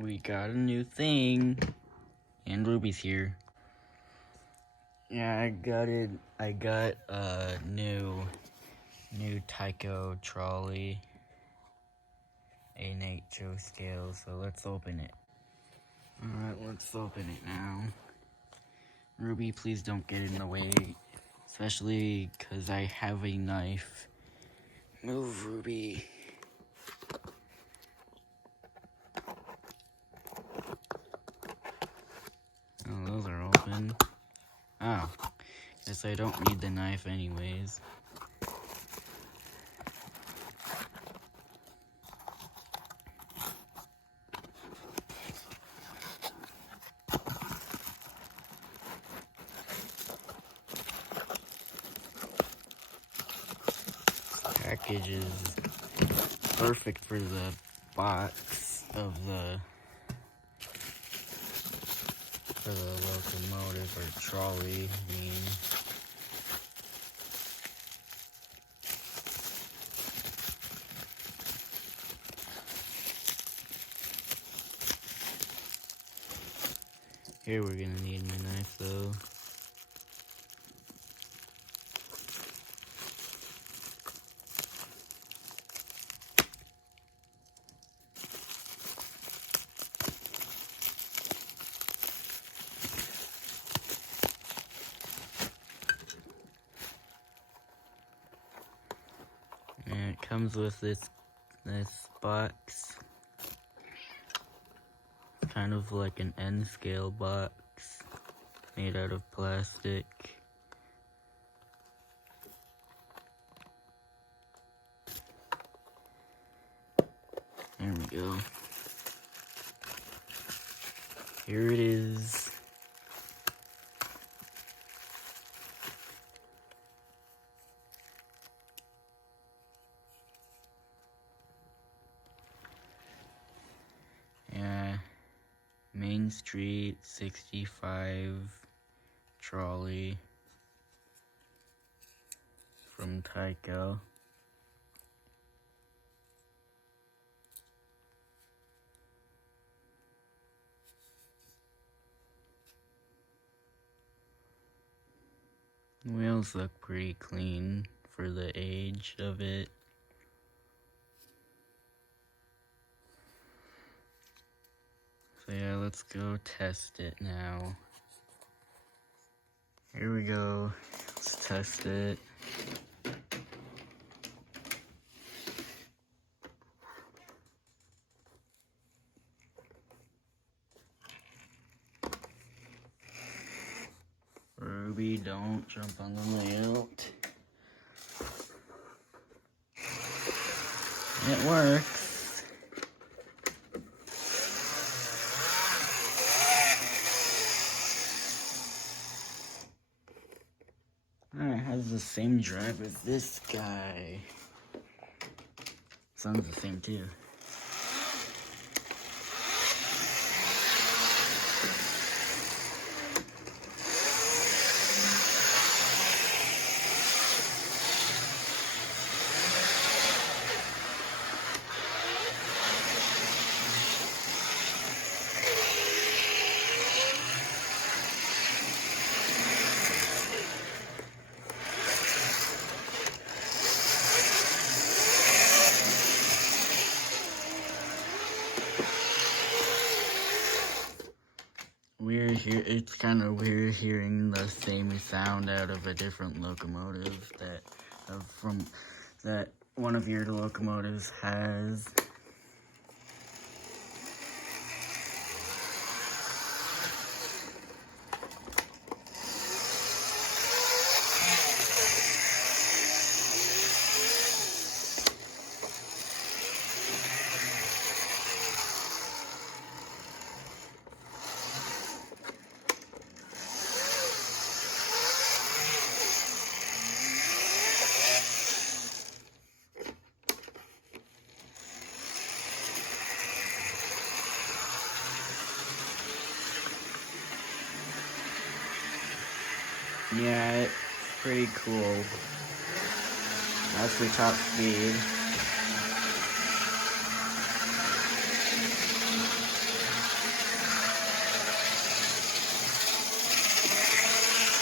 We got a new thing, and Ruby's here. Yeah, I got a new Tyco trolley, a nacho scale. So let's open it. All right, let's open it now. Ruby, please don't get in the way, especially because I have a knife. Move, Ruby. Oh, those are open. Oh, guess I don't need the knife anyways. Package is perfect for the box of the locomotive or trolley. I mean, here we're gonna need my knife though. And it comes with this box. It's kind of like an N scale box made out of plastic. There we go. Here it is. Yeah, Main Street 65 trolley from Tyco. The wheels look pretty clean for the age of it. So yeah, let's go test it now. Here we go. Let's test it. Ruby, don't jump on the layout. It works. It has the same drive as this guy. Sounds the same too. It's kind of weird hearing the same sound out of a different locomotive that one of your locomotives has. Yeah, it's pretty cool. That's the top speed.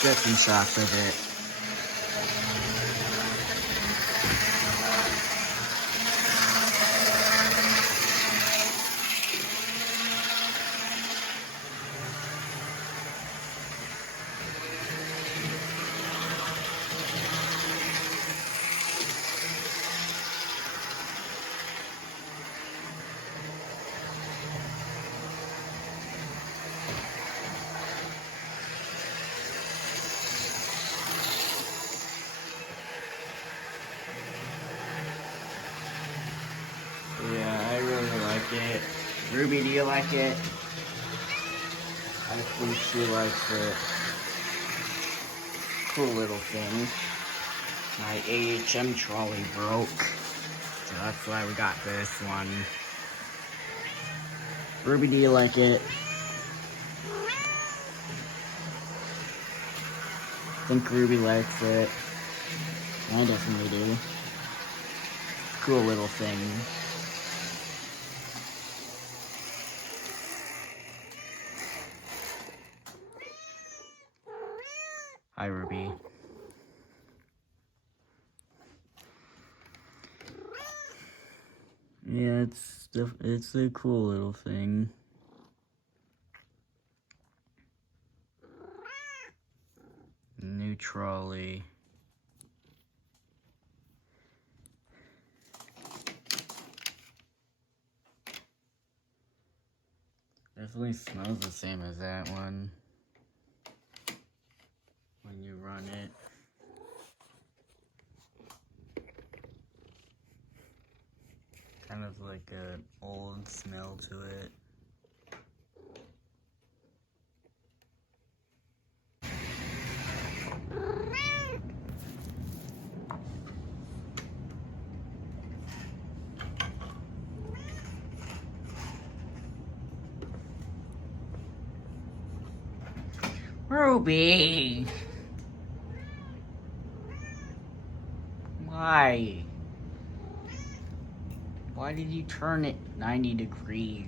get some shots of it. Yeah, I really like it. Ruby, do you like it? I think she likes it. Cool little thing. My AHM trolley broke, so that's why we got this one. Ruby, do you like it? I think Ruby likes it. I definitely do. Cool little thing. Hi, Ruby. Yeah, it's a cool little thing. New trolley. Definitely smells the same as that one when you run it. Kind of like an old smell to it. Ruby! Why? Why did you turn it 90 degrees?